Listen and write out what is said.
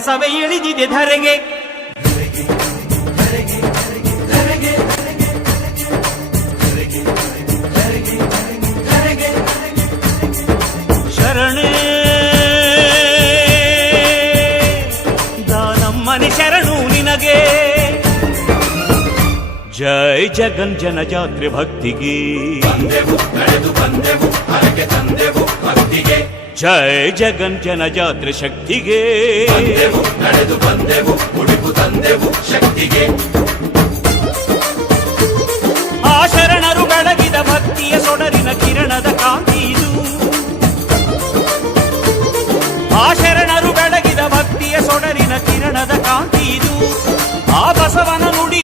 ಕಸವೆ ಇಳಿದಿದೆ ಧರೆಗೆ. ಶರಣೇ ದಾನಮ್ಮನೆ ಶರಣು ನಿನಗೆ. ಜೈ ಜಗನ್ ಜನಜಾತ್ರೆ ಭಕ್ತಿಗೆ ಬಂದೆವು ನಡೆದು ಬಂದೆವು ಹರಕೆ ತಂದೆವು ಭಕ್ತಿಗೆ. ಜೈ ಜಗನ್ ಜನಜಾತ್ರೆ ಶಕ್ತಿಗೆ ಬಂದೆವು ನಡೆದು ಬಂದೆವು ಮುಡಿಪು ತಂದೆವು ಶಕ್ತಿಗೆ. ಆ ಶರಣರು ಬೆಳಗಿದ ಭಕ್ತಿಯ ಸೊಡರಿನ ಕಿರಣದ ಕಾಂತಿ